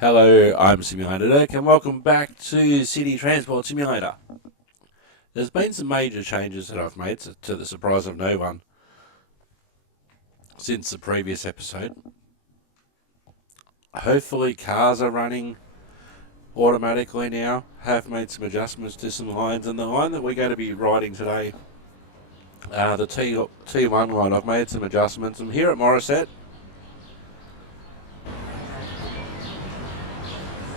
Hello, I'm Simulator Dirk and welcome back to City Transport Simulator. There's been some major changes that I've made, to the surprise of no one, since the previous episode. Hopefully cars are running automatically now. Have made some adjustments to some lines, and the line that we're going to be riding today, the T1 line, I've made some adjustments. I'm here at Morisset,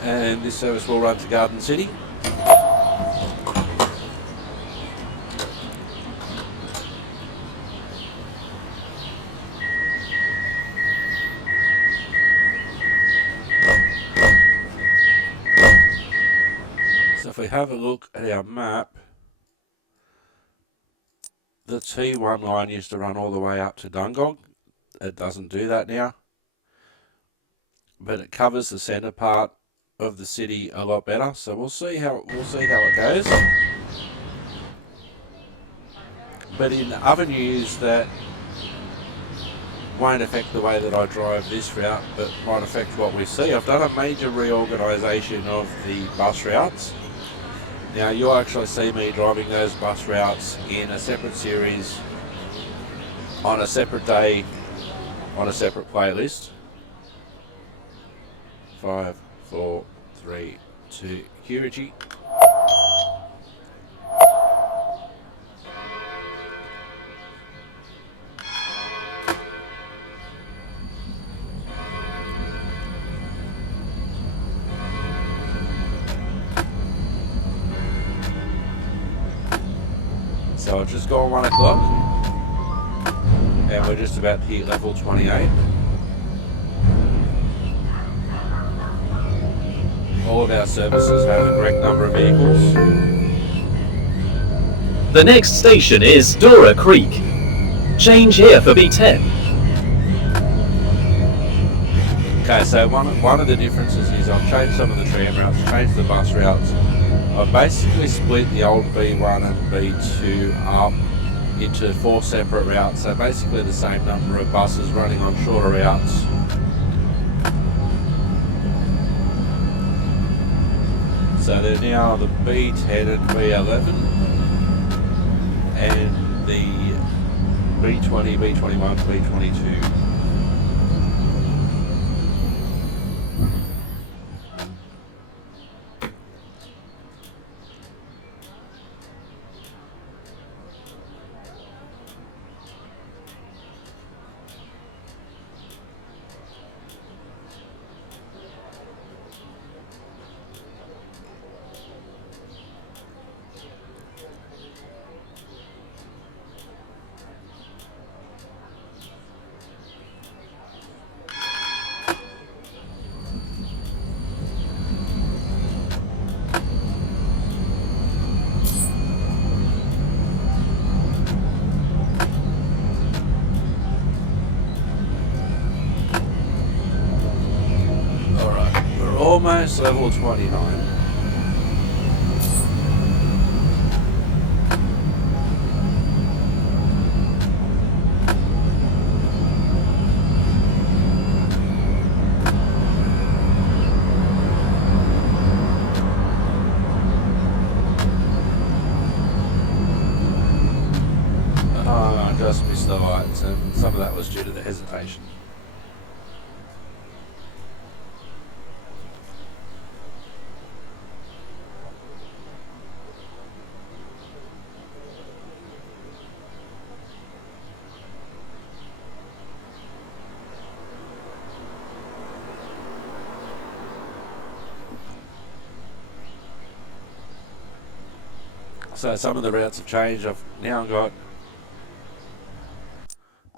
and this service will run to Garden City. So if we have a look at our map, the T1 line used to run all the way up to Dungog. It doesn't do that now, but it covers the centre part of the city a lot better. So we'll see how it goes. But in other news that won't affect the way that I drive this route, but might affect what we see, I've done a major reorganisation of the bus routes. Now you'll actually see me driving those bus routes in a separate series, on a separate day, on a separate playlist. 5, 4, 3, 2, cue Richie. So I've just gone 1 o'clock and we're just about to hit level 28. All of our services have the correct number of vehicles. The next station is Dora Creek. Change here for B10. Okay, so one of the differences is I've changed some of the tram routes, changed the bus routes. I've basically split the old B1 and B2 up into 4 separate routes, so basically the same number of buses running on shorter routes. So they're now the B10 and B11 and the B20, B21, B22. Almost level 29. I just missed the lights, and some of that was due to the hesitation. So some of the routes have changed. I've now got,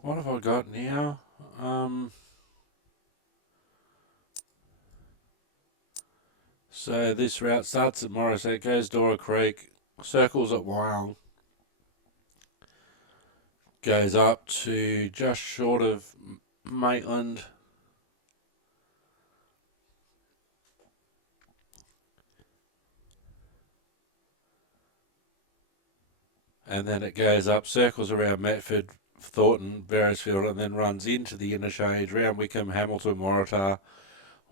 what have I got now? So this route starts at Morisset, goes Dora Creek, circles at Wyong, goes up to just short of Maitland, and then it goes up, circles around Metford, Thornton, Beresfield, and then runs into the interchange, round Wickham, Hamilton, Waratah,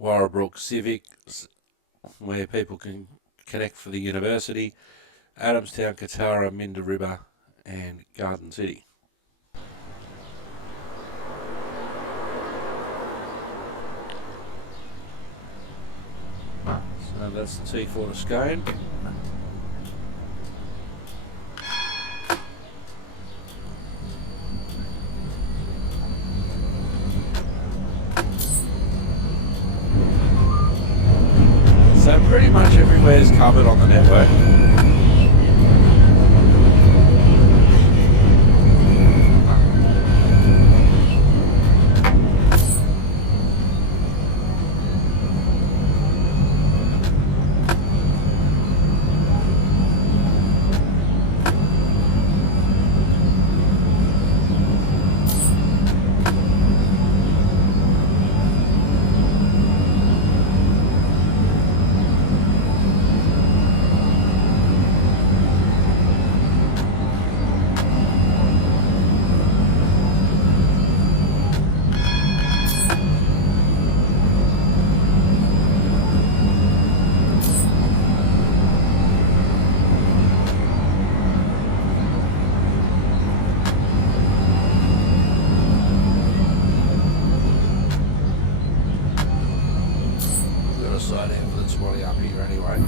Warrabrook Civics, where people can connect for the university, Adamstown, Katara, Minda River, and Garden City. So that's the T4 to Scone. So pretty much everywhere is covered on the network. Side out for the 20 up here anyway.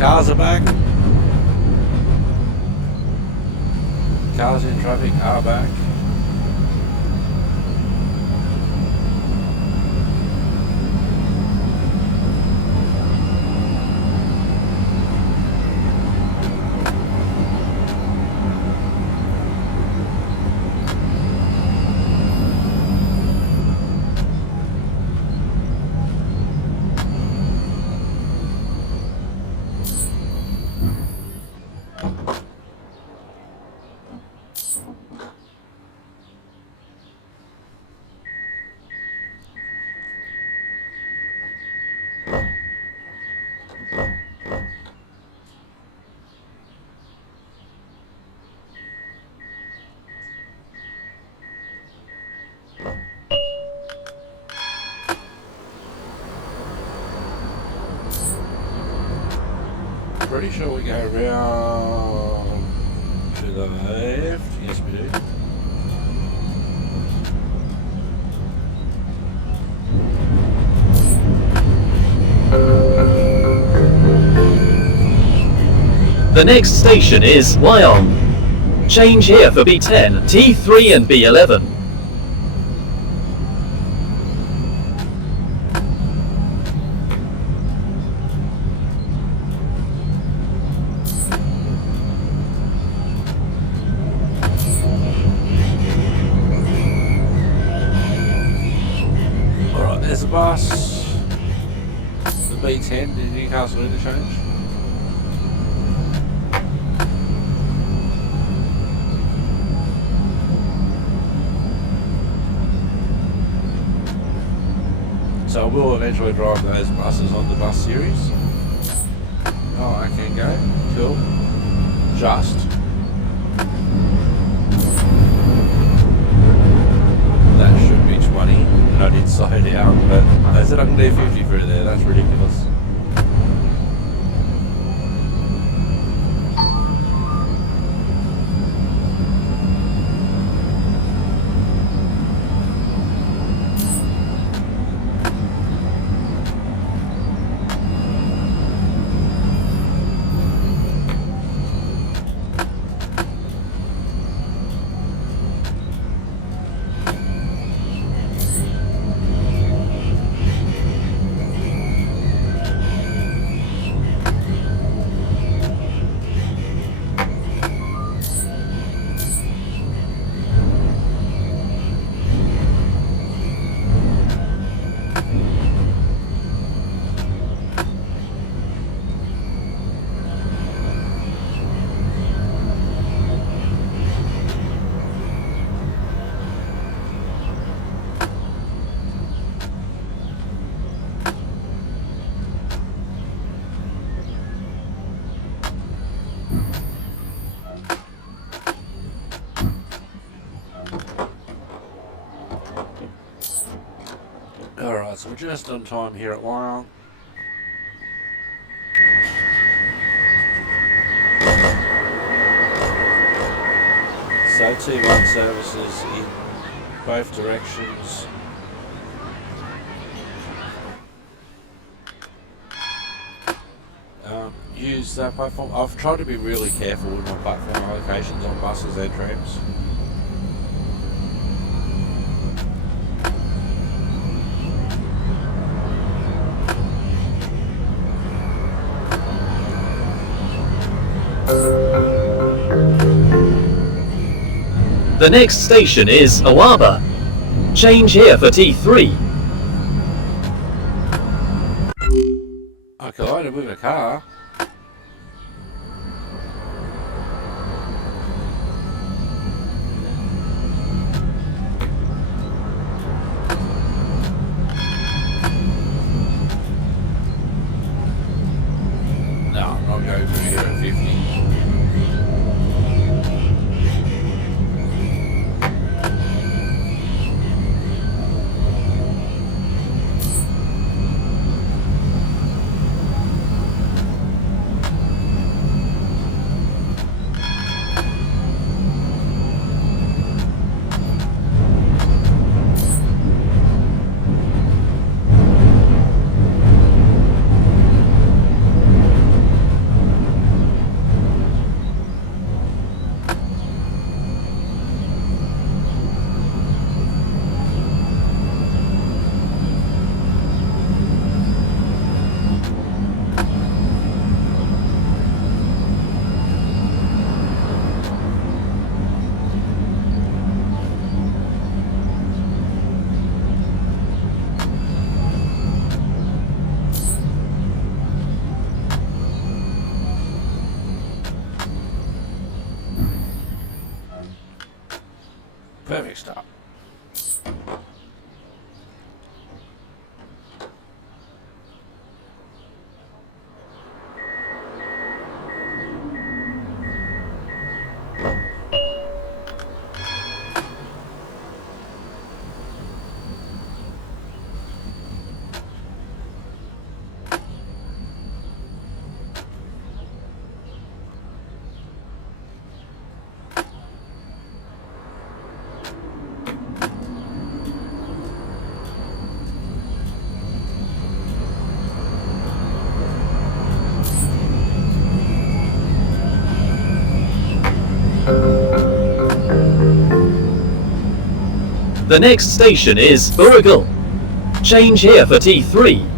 Cars are back. Cars in traffic are back. Pretty sure we go round to the left. Yes, we do. The next station is Wyong. Change here for B10, T3 and B11. Alright, there's the bus. The B10, the Newcastle interchange. So we'll eventually drive those buses on the bus series. Oh, I can go. Cool. Just. That should be 20. And I did slow down, but they said I can do 50 through there. That's ridiculous. Alright, so we're just on time here at Wyong. So T1 services in both directions. Use that platform. I've tried to be really careful with my platform allocations on buses and trams. The next station is Awaba. Change here for T3. I collided with a car. No, I'm not going through here at 50. Perfect start. The next station is Burigal. Change here for T3.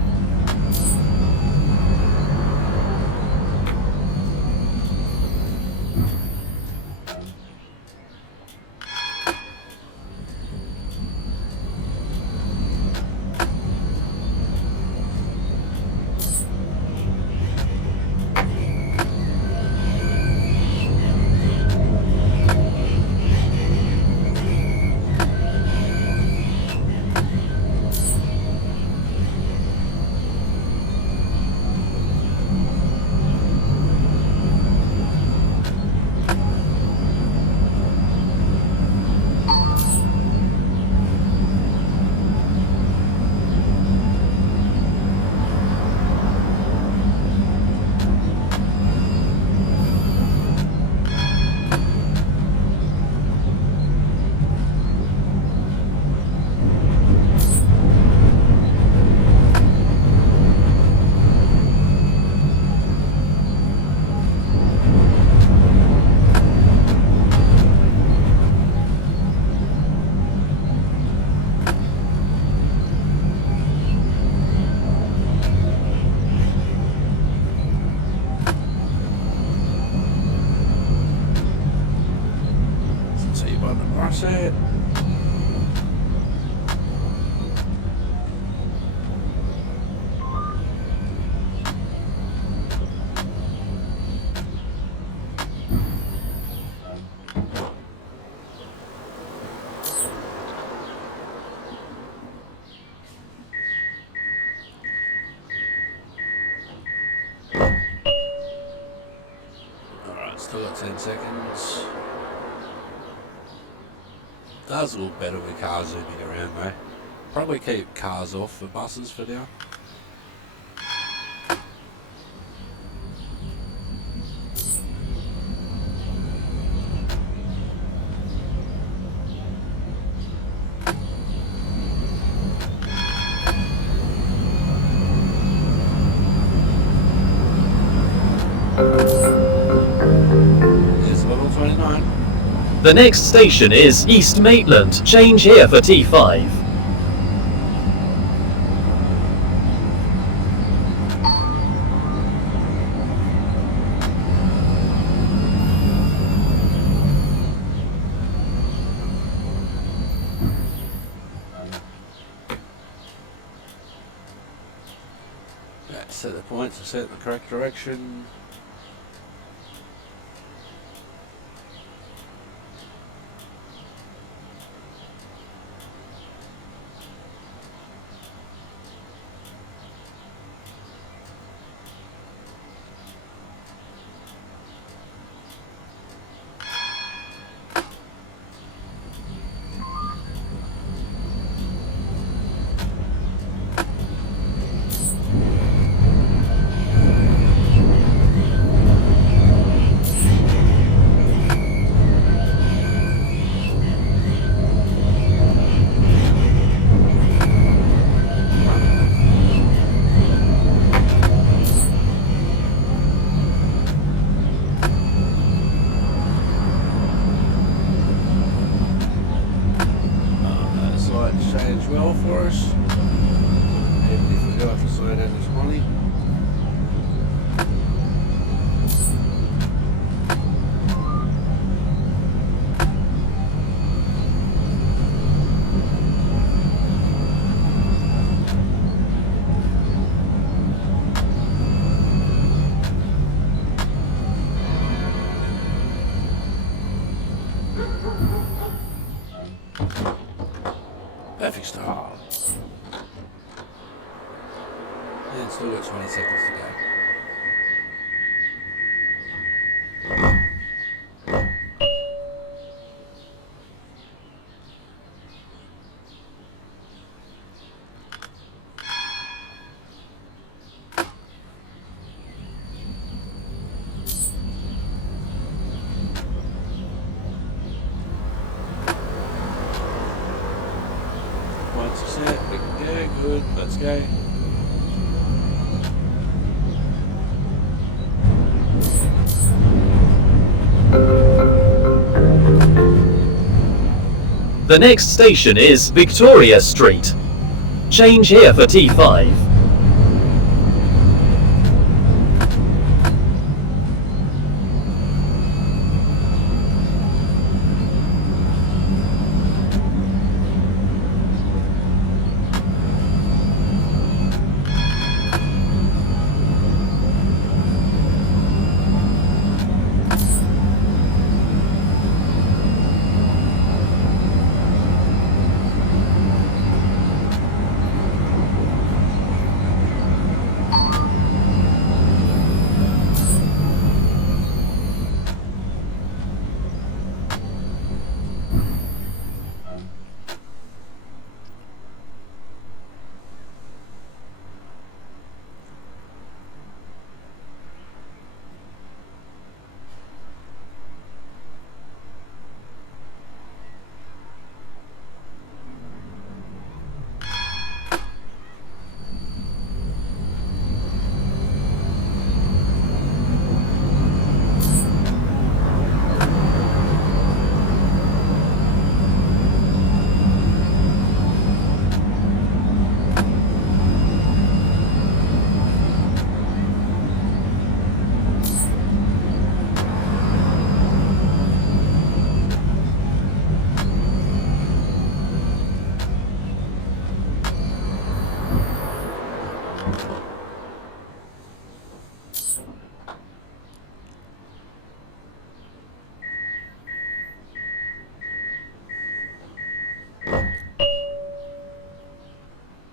That's it. Alright, still got 10 seconds. Does look better with cars zooming around though. Probably keep cars off for buses for now. There's level 29. The next station is East Maitland. Change here for T5. Right, set the points and set in the correct direction. Change well for us. Even if we do have to slow down this money. Perfect start. And still got 20 seconds to go. Points are set, we can go, good, let's go. The next station is Victoria Street. Change here for T5.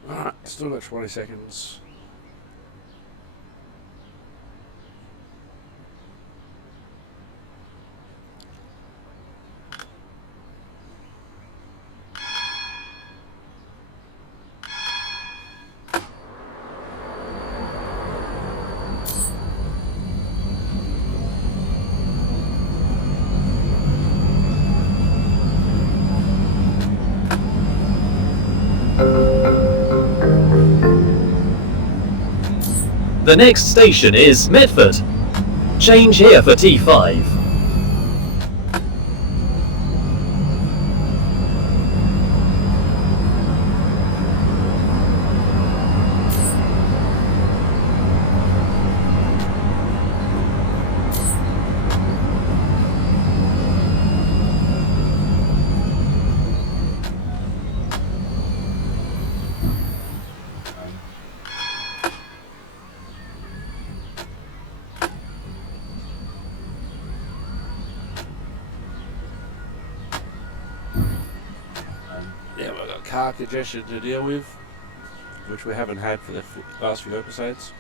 Alright, still got 20 seconds. The next station is Medford. Change here for T5. Yeah, we've got car congestion to deal with, which we haven't had for the last few episodes.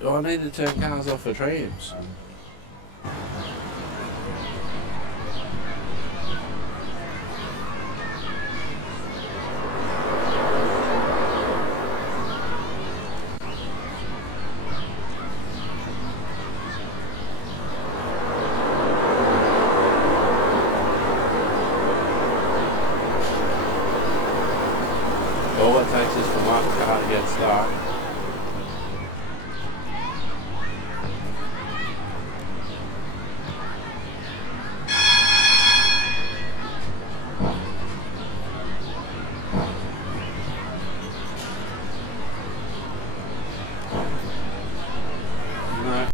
Do I need to turn cars off for trams? All it takes is for my car to get stuck.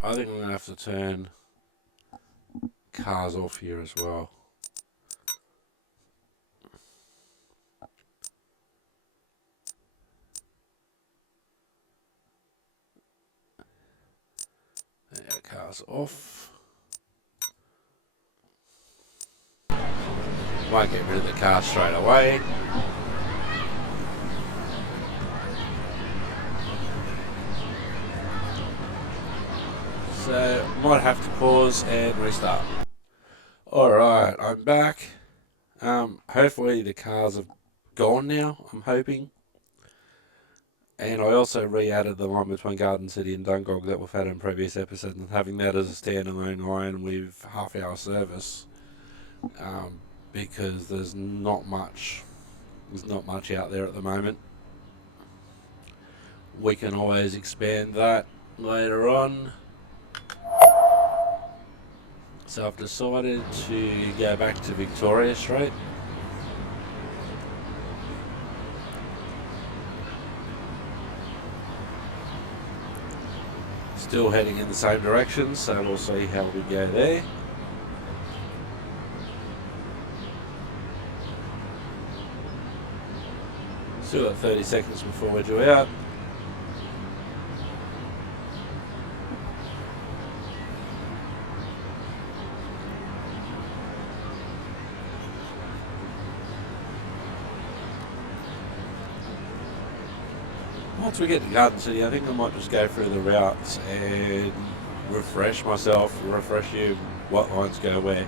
I think I'm going to have to turn cars off here as well. There, cars off. Might get rid of the car straight away. So, might have to pause and restart. Alright, I'm back. Hopefully the cars have gone now, I'm hoping. And I also re-added the line between Garden City and Dungog that we've had in previous episodes, and having that as a standalone line with half-hour service. Because there's not much out there at the moment. We can always expand that later on. So I've decided to go back to Victoria Street. Still heading in the same direction, so we'll see how we go there. Still got 30 seconds before we're due out. Once we get to Garden City, I think I might just go through the routes and refresh myself, refresh you what lines go where.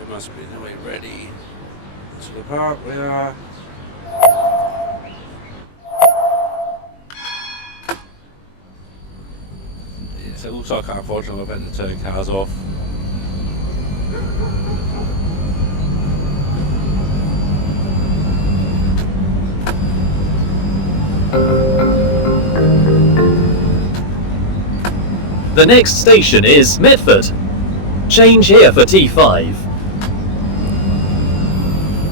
We must be nearly ready to depart. We are. Yes, it looks like unfortunately I've had to turn cars off. The next station is Medford. Change here for T5.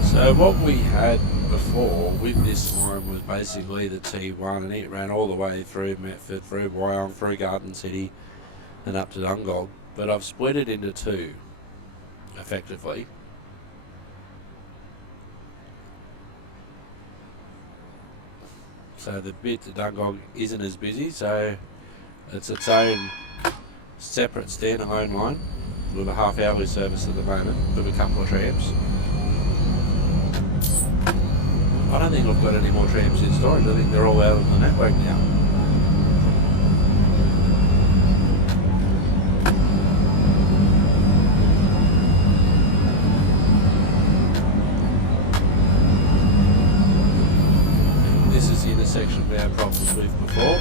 So what we had before with this line was basically the T1, and it ran all the way through Medford, through Wyong, through Garden City and up to Dungog. But I've split it into two, effectively. So the bit to Dungog isn't as busy, so it's its own separate standalone line with a half-hourly service at the moment with a couple of trams. I don't think I've got any more trams in storage. I think they're all out on the network now. This is the intersection we had problems with before.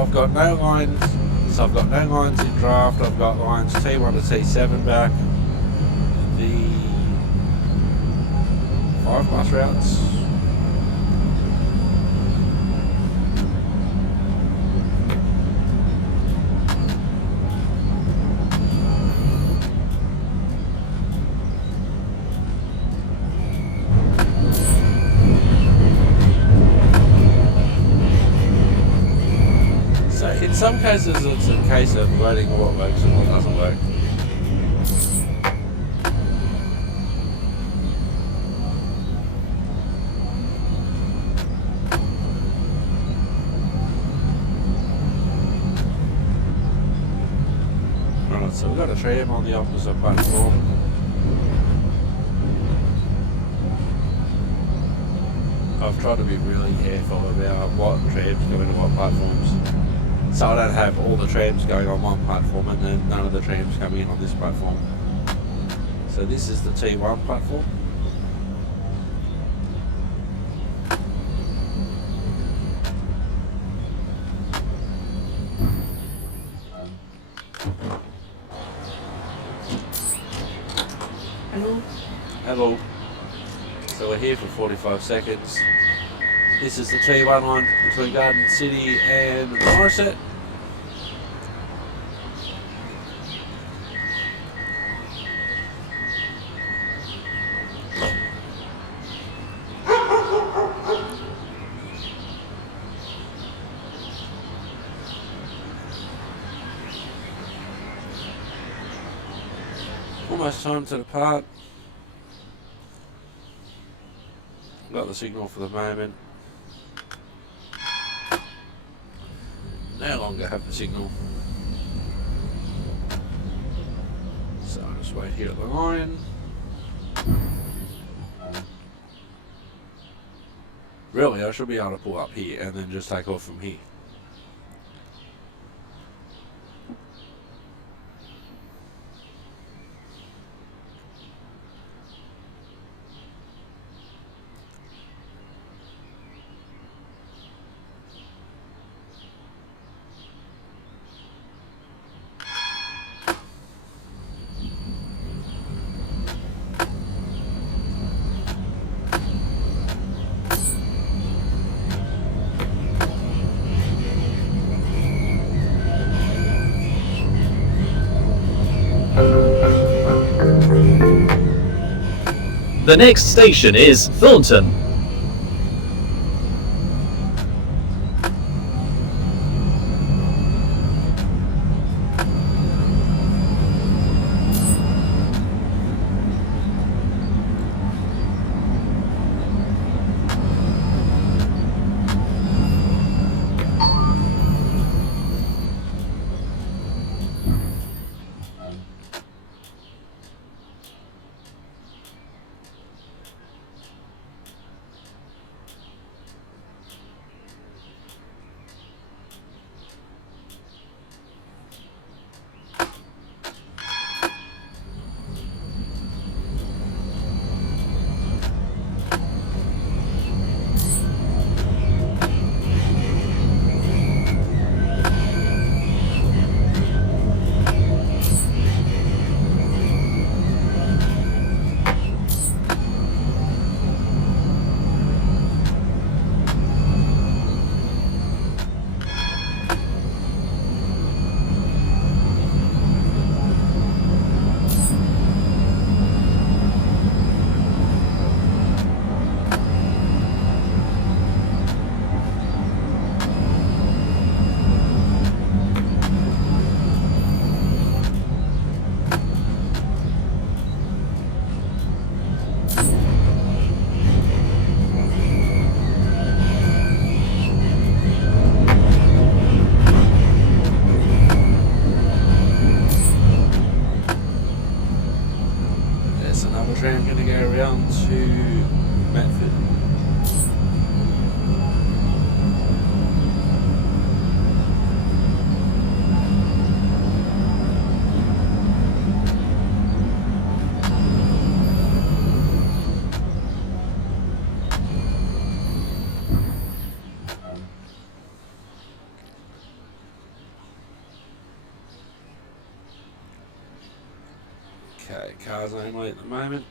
I've got no lines, so I've got no lines in draft. I've got lines T1 to T7 back. The 5 bus routes. In some cases, it's a case of learning what works and what doesn't work. Right, so we've got a tram on the opposite platform. I've tried to be really careful about what trams go into what platforms. So I don't have all the trams going on one platform and then none of the trams coming in on this platform. So this is the T1 platform. Hello. Hello. So we're here for 45 seconds. This is the T1 line between Garden City and Morisset. Almost time to depart. Got the signal for the moment. No longer have the signal. So I'll just wait here at the line. Really, I should be able to pull up here and then just take off from here. The next station is Thornton. cars only at the moment.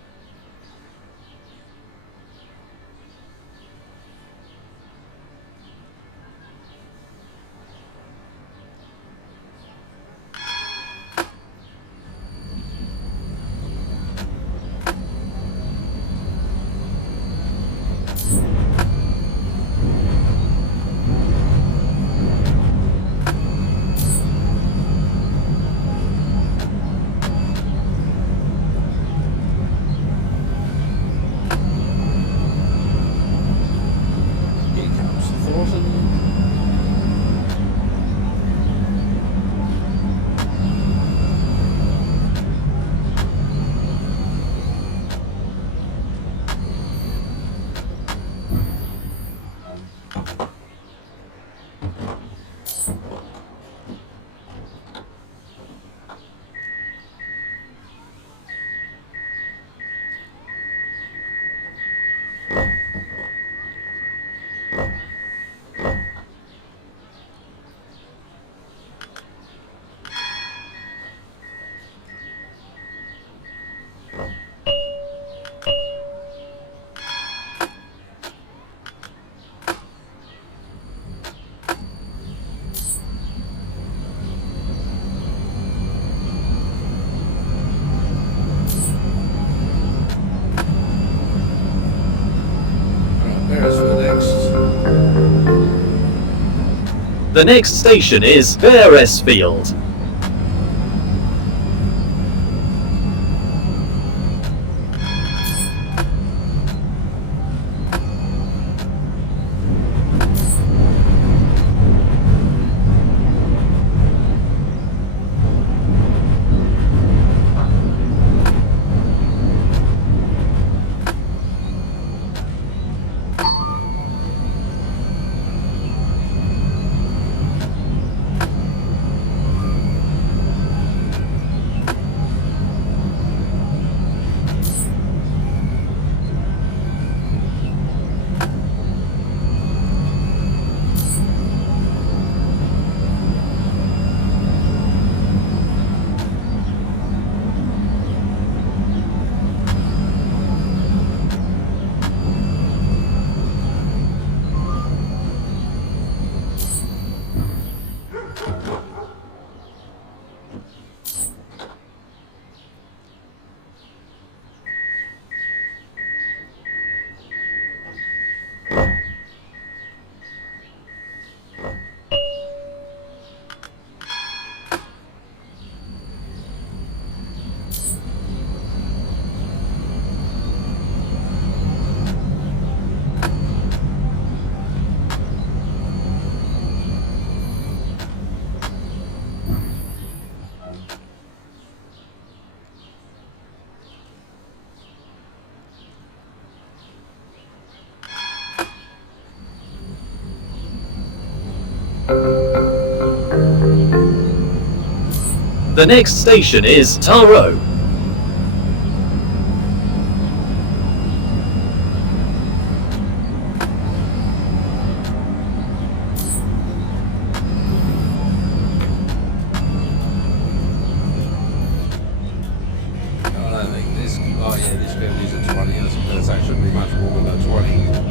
The next station is Beresfield. The next station is Tramau. I don't think this. Oh yeah, this bit is a 20. It's actually be much more than a 20.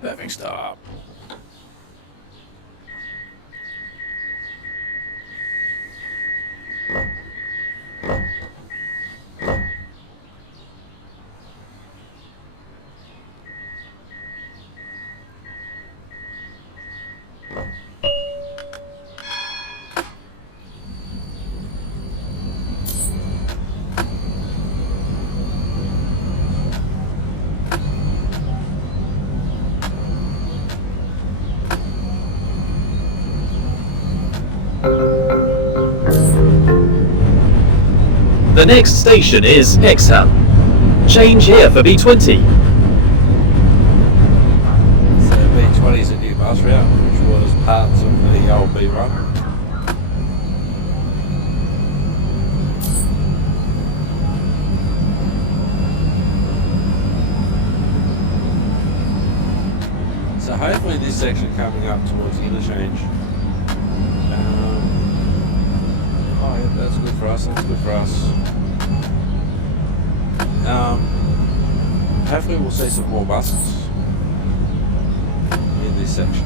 Perfect stop. The next station is Hexham. Change here for B20. So B20 is a new bus route, which was parts of the old B run. So hopefully this section coming up towards the interchange. Oh yeah, that's good for us, that's good for us. Hopefully we'll see some more buses in this section.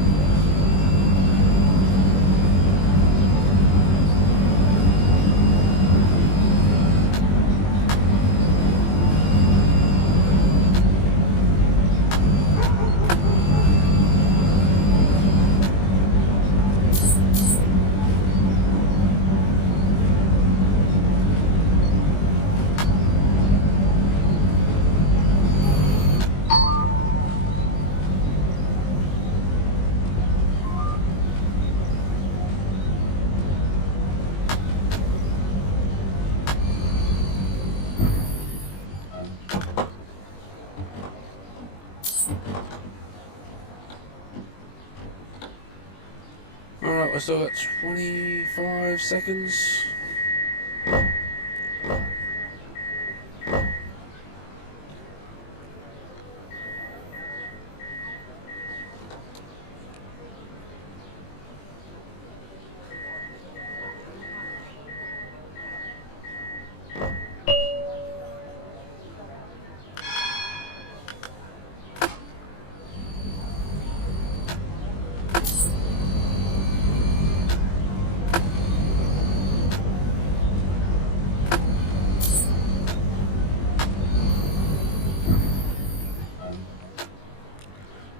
Alright, we've still got 25 seconds.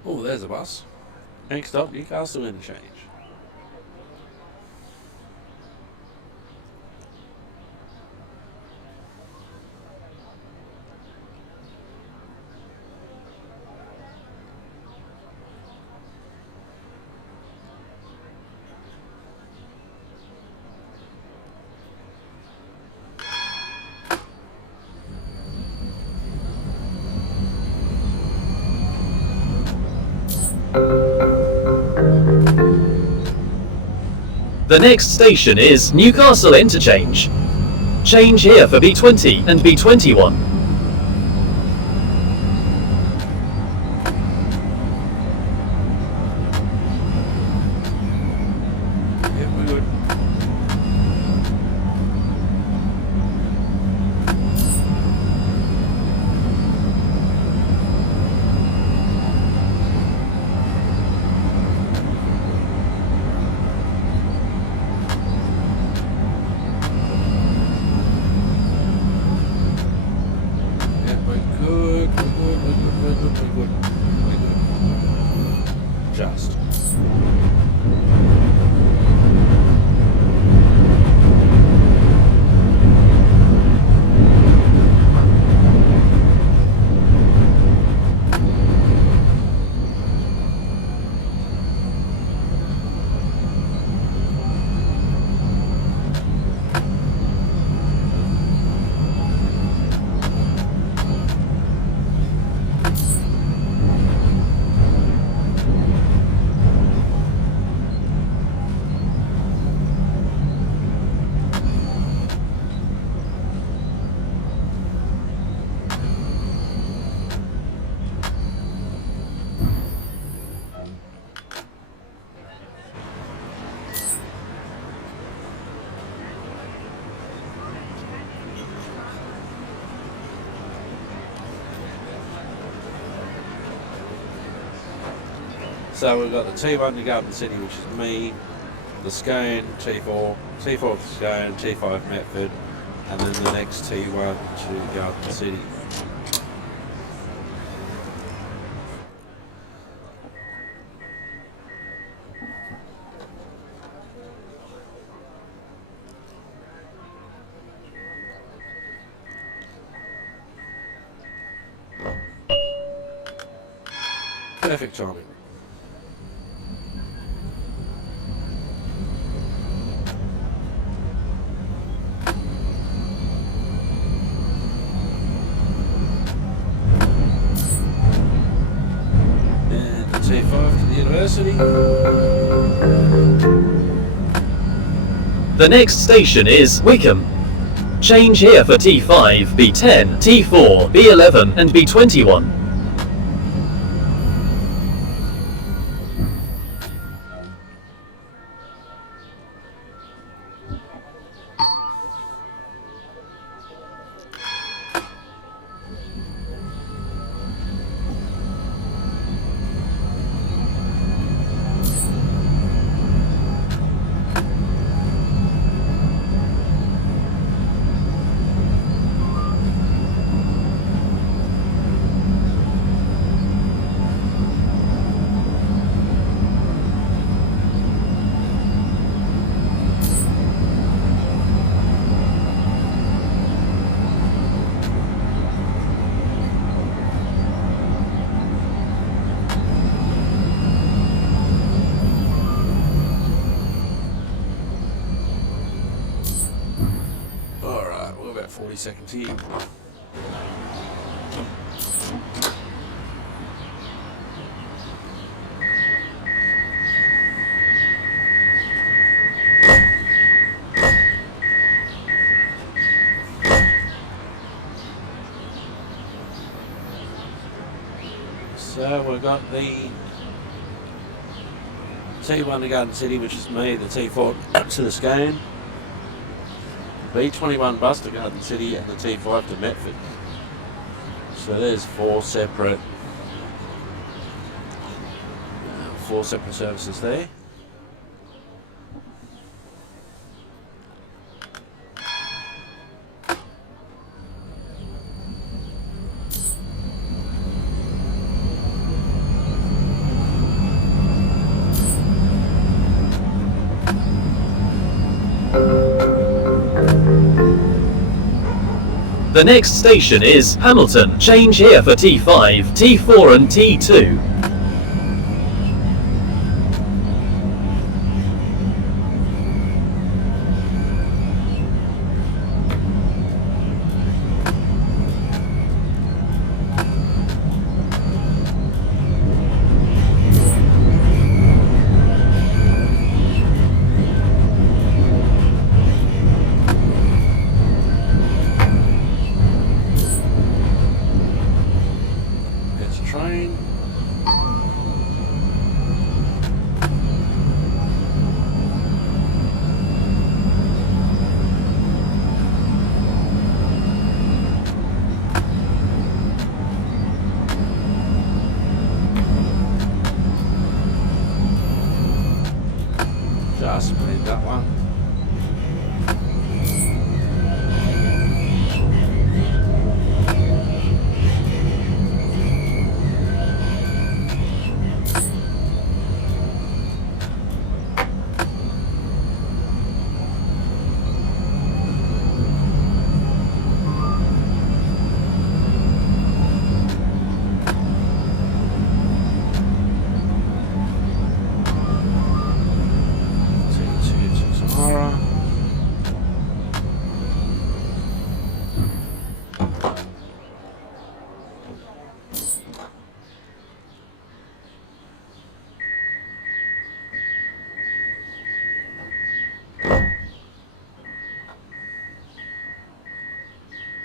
Oh, there's a bus. Next up, Newcastle interchange. The next station is Newcastle Interchange. Change here for B20 and B21. Yep, we're good. Just. So we've got the T1 to Garden City, which is me, the Scone, T4, T4 to Scone, T5 Metford, and then the next T1 to Garden City. Perfect timing. University. The next station is Wickham. Change here for T5, B10, T4, B11 and B21. Alright, we're about 40 seconds here. So we've got the T1 to Garden City, which is me, the T4 up to the Scone, B21 bus to Garden City, and the T5 to Metford. So there's four separate services there. The next station is Hamilton. Change here for T5, T4 and T2. Train. Just made that one.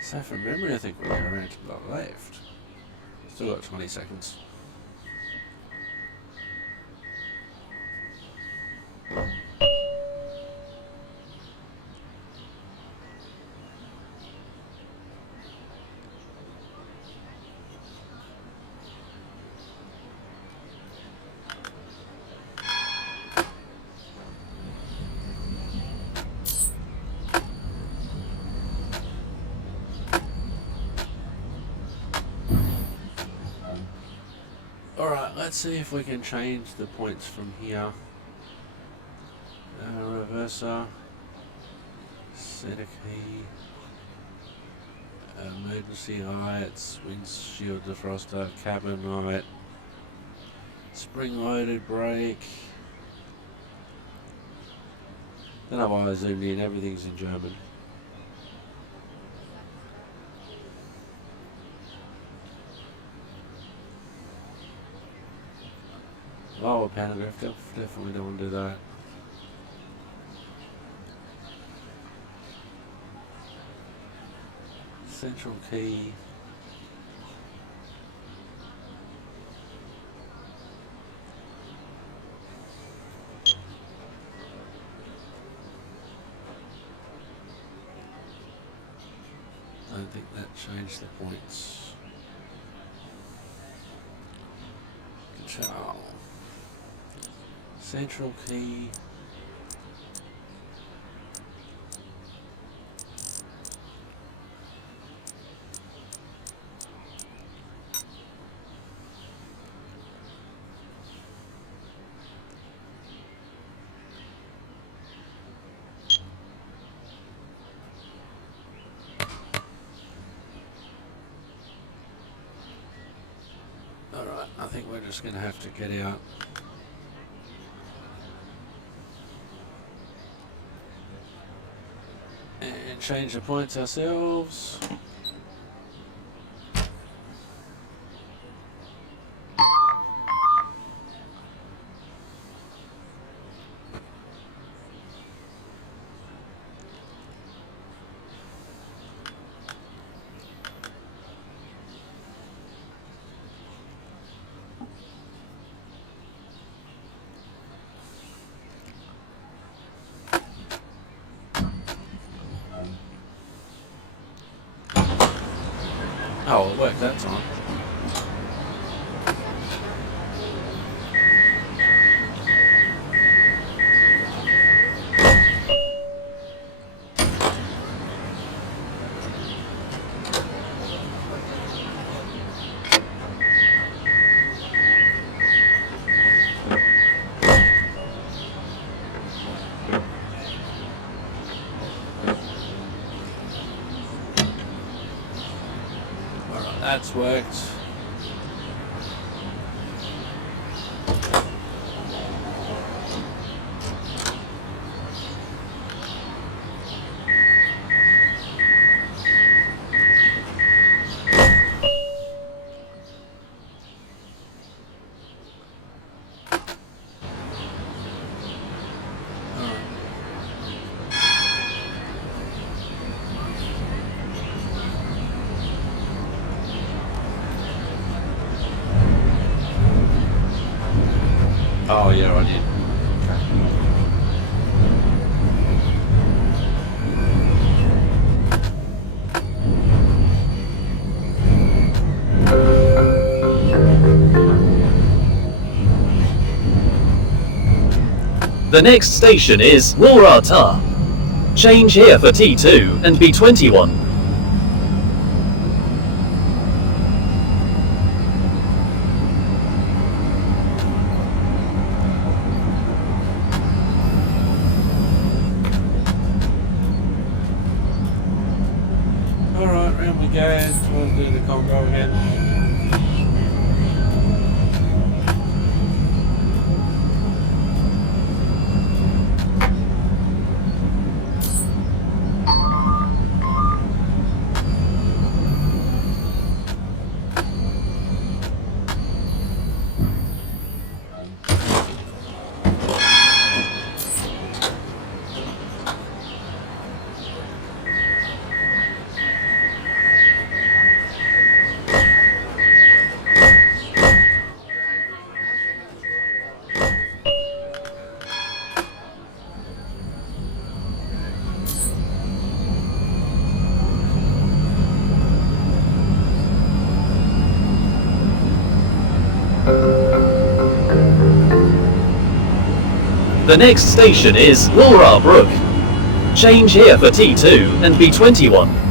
So from memory, I think we're going around to the left. Still got 20 seconds. Alright, let's see if we can change the points from here. Reverser, set a key, emergency lights, windshield defroster, cabin light, spring loaded brake. Then I zoomed in, everything's in German. Lower pantograph, definitely don't want to do that. Central key. I don't think that changed the points. Control. Central key. Alright, I think we're just going to have to get out. And change the points ourselves. Oh, it worked that time. That's worked. Oh yeah, I did. The next station is Wurrata. Change here for T2 and B21. Alright, round we go. We'll do the Congo again. The next station is Laura Brook. Change here for T2 and B21.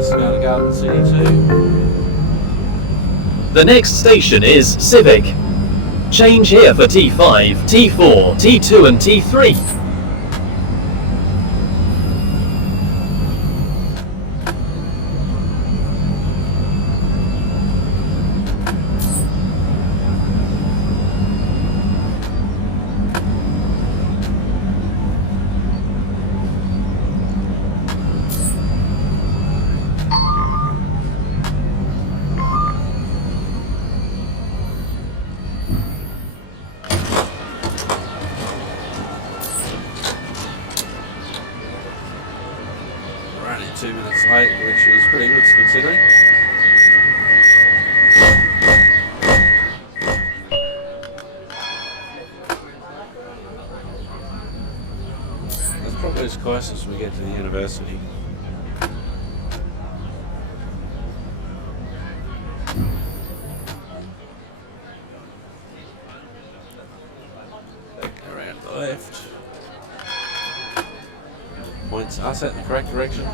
us to go to Garden City too. The next station is Civic. Change here for T5, T4, T2 and T3. We're only 2 minutes late, which is pretty good considering. That's probably as close as we get to the university. Around the left. Points us at the correct direction.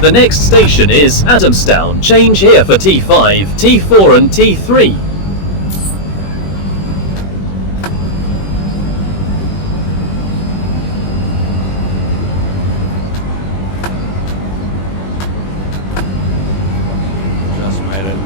The next station is Adamstown. Change here for T5, T4 and T3. Just made it.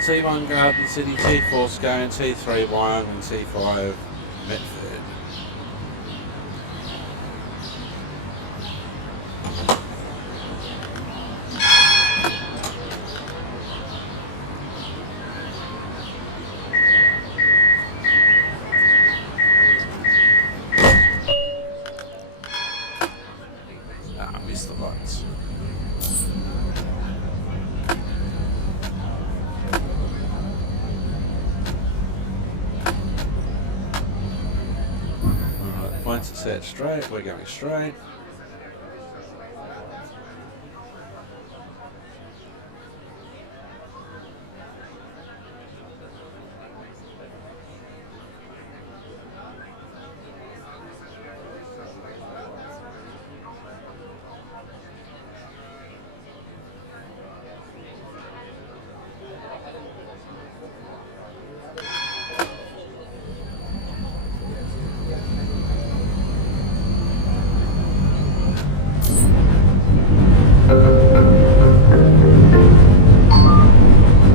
T1 Garden City, T4 Scone, T3 Wyoming, T5 Medford. Ah, I missed the lights. Points are set straight, we're going straight.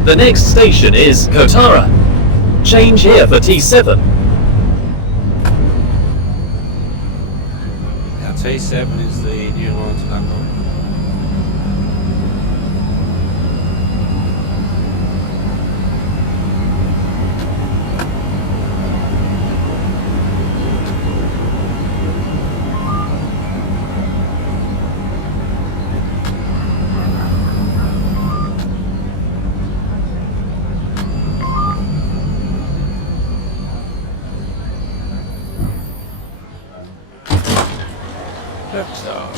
The next station is Kotara. Change here for T7. Now T7 is the new line to Knuckle. So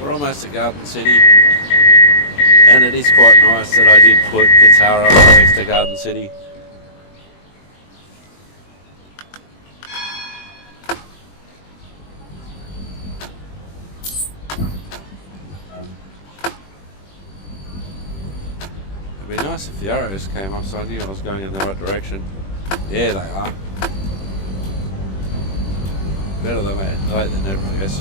we're almost at Garden City, and it is quite nice that I did put Katara right next to Garden City. It'd be nice if the arrows came up so I knew I was going in the right direction. Yeah, they are. Better than late than never, I guess.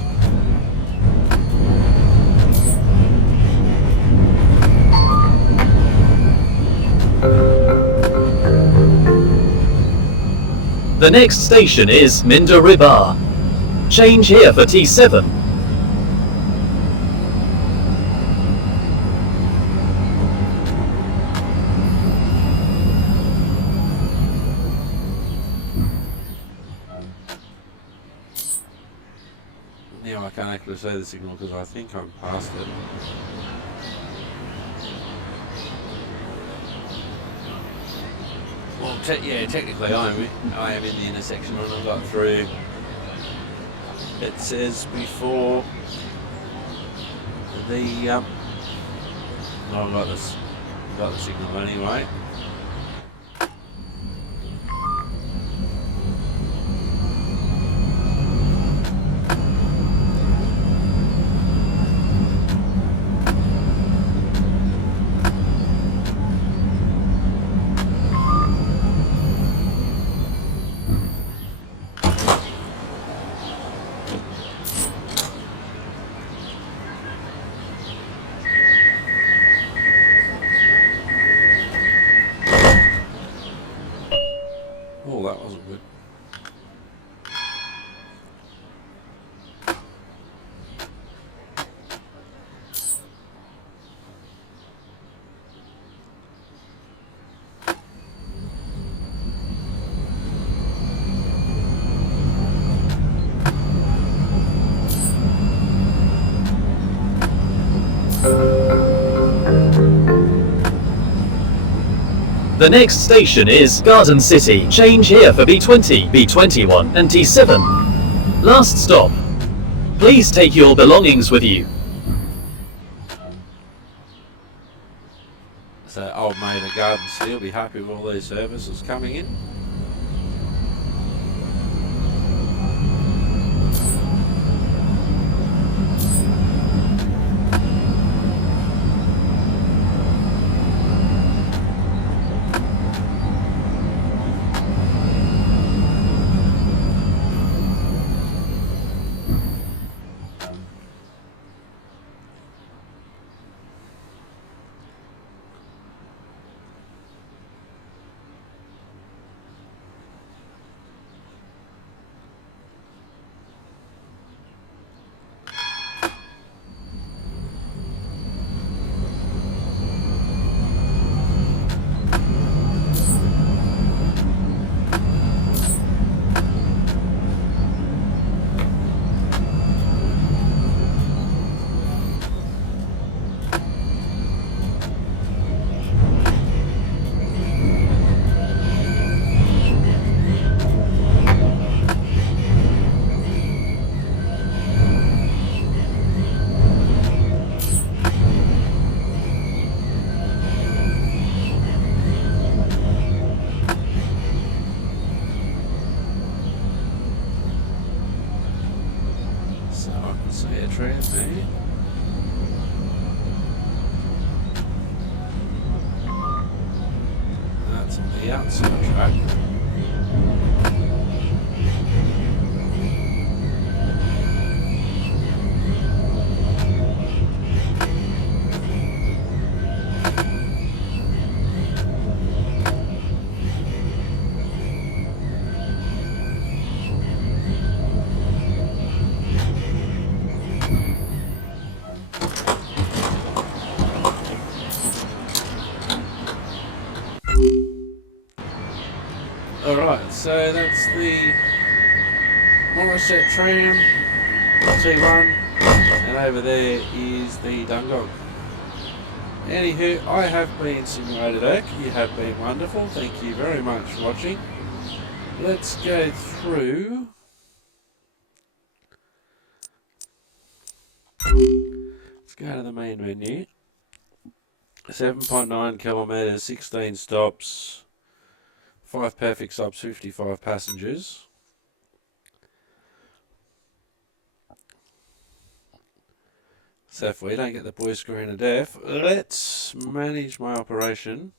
The next station is Minderriba. Change here for T7. Now I can't actually see the signal because I think I'm past it. Well, yeah, technically I am in the intersection and I got through. It says before the I've got the signal anyway. Oh, that wasn't good. The next station is Garden City. Change here for B20, B21 and T7. Last stop. Please take your belongings with you. So old mate at Garden City will be happy with all these services coming in. So I can see a tram there. That's on the outside track. Alright, so that's the Morisset tram, T1, and over there is the Dungog. Anywho, I have been Simulated Oak. You have been wonderful. Thank you very much for watching. Let's go through. Let's go to the main menu. 7.9 kilometres, 16 stops. 5 perfect stops, 55 passengers. So if we don't get the blue screen of death, let's manage my operation.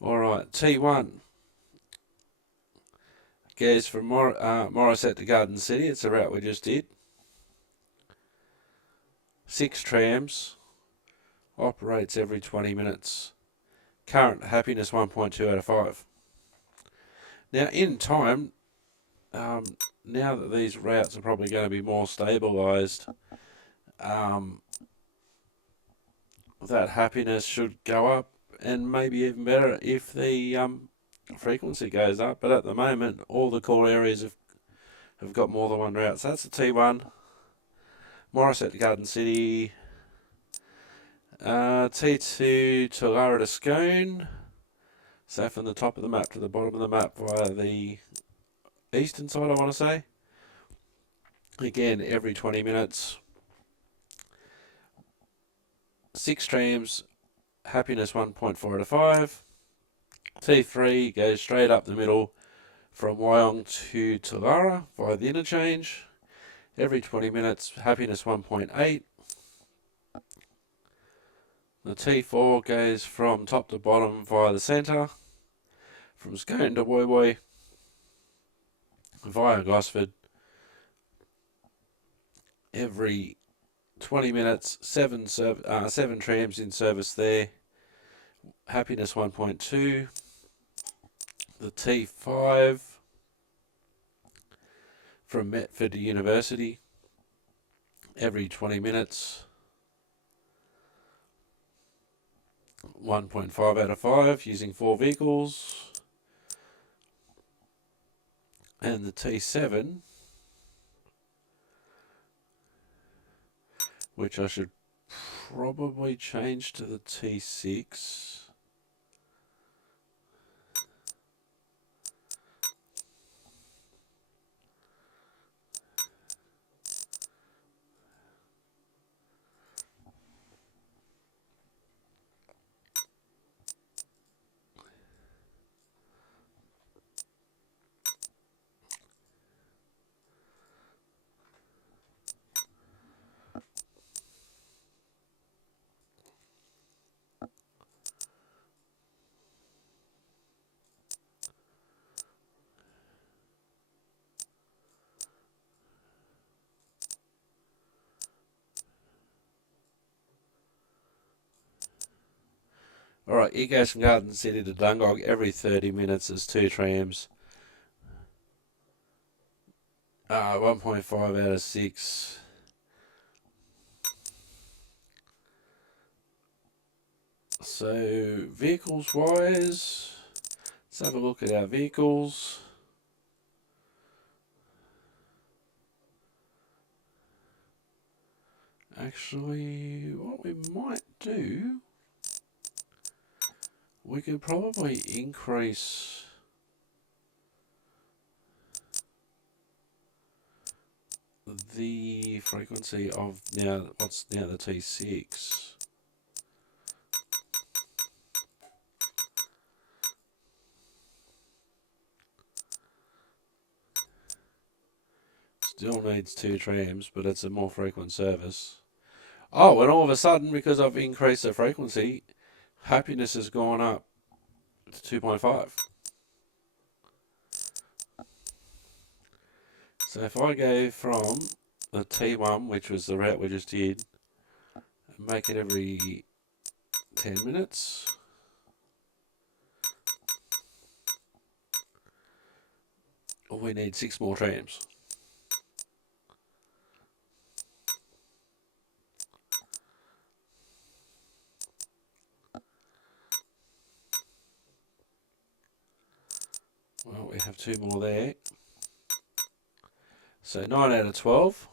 Alright, T1 goes from Morisset to Garden City. It's the route we just did. 6 trams. Operates every 20 minutes. Current happiness 1.2 out of 5. Now in time, now that these routes are probably going to be more stabilised, that happiness should go up, and maybe even better if the frequency goes up. But at the moment, all the core areas have got more than one route. So that's the T1, Morisset to Garden City, T2 to Lara to Scone. So from the top of the map to the bottom of the map via the eastern side, I want to say. Again, every 20 minutes. 6 trams, happiness 1.4 out of 5. T3 goes straight up the middle from Wyong to Talara via the interchange. Every 20 minutes, happiness 1.8. The T4 goes from top to bottom via the centre, from Scone to Woy Woy, via Gosford. Every 20 minutes, 7 trams in service there. Happiness 1.2. The T5 from Metford to University. Every 20 minutes. 1.5 out of 5 using 4 vehicles. And the T7, which I should probably change to the T6. Alright, it goes from Garden City to Dungog every 30 minutes. There's 2 trams. 1.5 out of 6. So, vehicles wise, let's have a look at our vehicles. Actually, what we might do, we could probably increase the frequency of what's now the T6. Still needs 2 trams, but it's a more frequent service. Oh, and all of a sudden, because I've increased the frequency, happiness has gone up to 2.5. So if I go from the T1, which was the route we just did, and make it every 10 minutes, we need 6 more trams. Well, we have 2 more there. So 9 out of 12.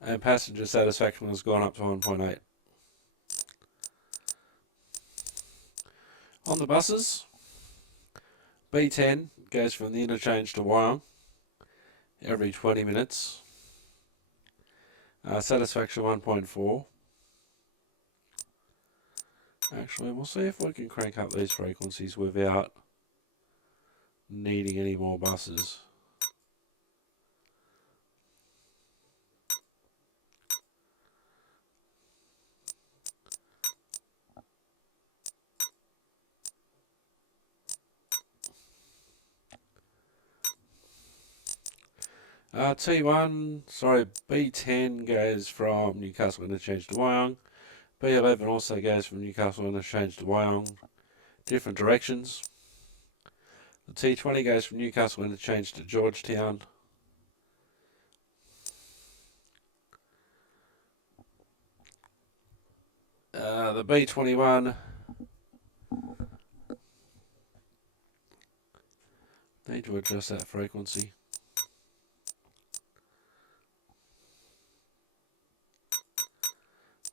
And passenger satisfaction has gone up to 1.8. On the buses, B10 goes from the interchange to Wyong every 20 minutes. Satisfaction 1.4. Actually, we'll see if we can crank up these frequencies without needing any more buses. B10 goes from Newcastle Interchange to Wyong. B11 also goes from Newcastle Interchange to Wyong, different directions. The T20 goes from Newcastle Interchange to Georgetown. The B21 need to adjust that frequency.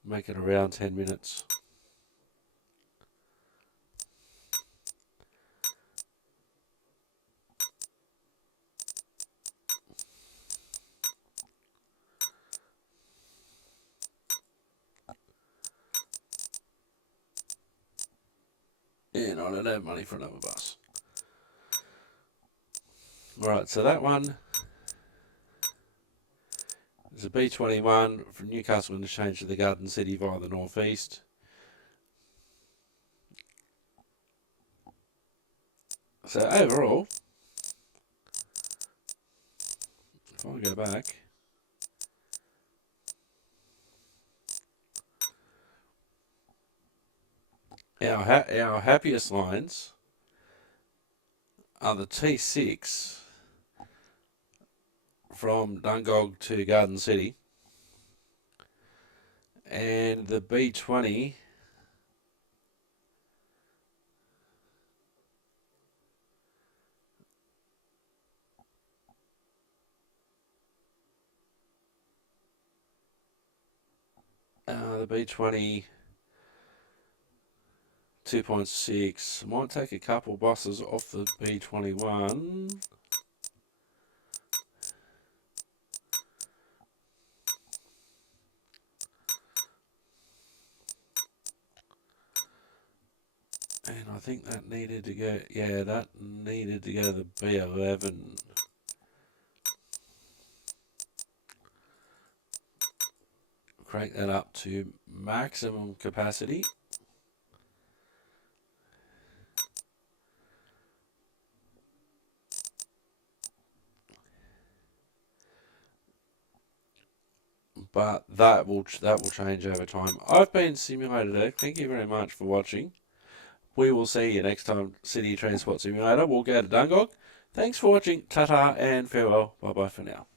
Make it around 10 minutes. And I don't have money for another bus. Alright, so that one is a B21 from Newcastle Interchange to the Garden City via the northeast. So overall, if I go back, our happiest lines are the T6 from Dungog to Garden City and the B20 2.6. Might take a couple buses off the B21. And I think that needed to go, that needed to go to the B11. Crank that up to maximum capacity. But that will change over time. I've been Simulator. Thank you very much for watching. We will see you next time, City Transport Simulator. We'll go to Dungog. Thanks for watching. Ta-ta and farewell. Bye-bye for now.